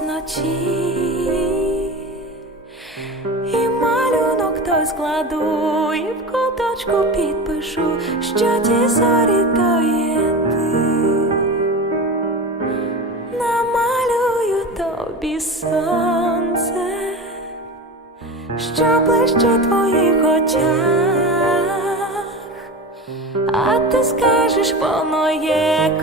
вночі, і малюнок той складу, і в куточку підпишу, що ті зорі то є ти. Намалюю тобі сонце, що в твоїх очах, а ти скажеш, воно є,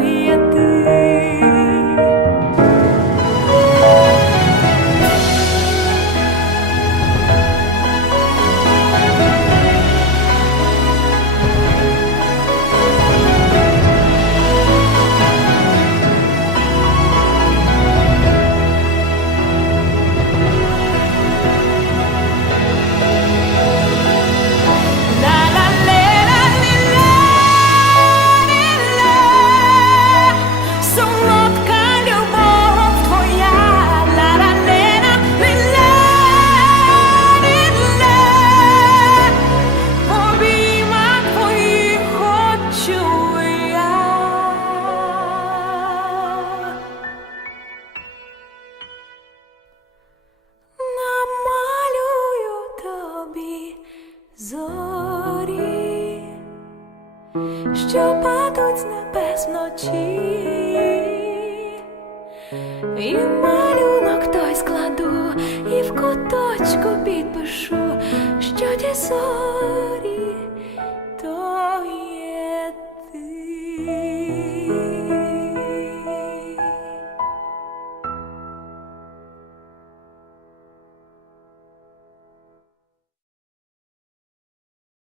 що падуть з небес вночі, і малюнок той складу, і в куточку підпишу,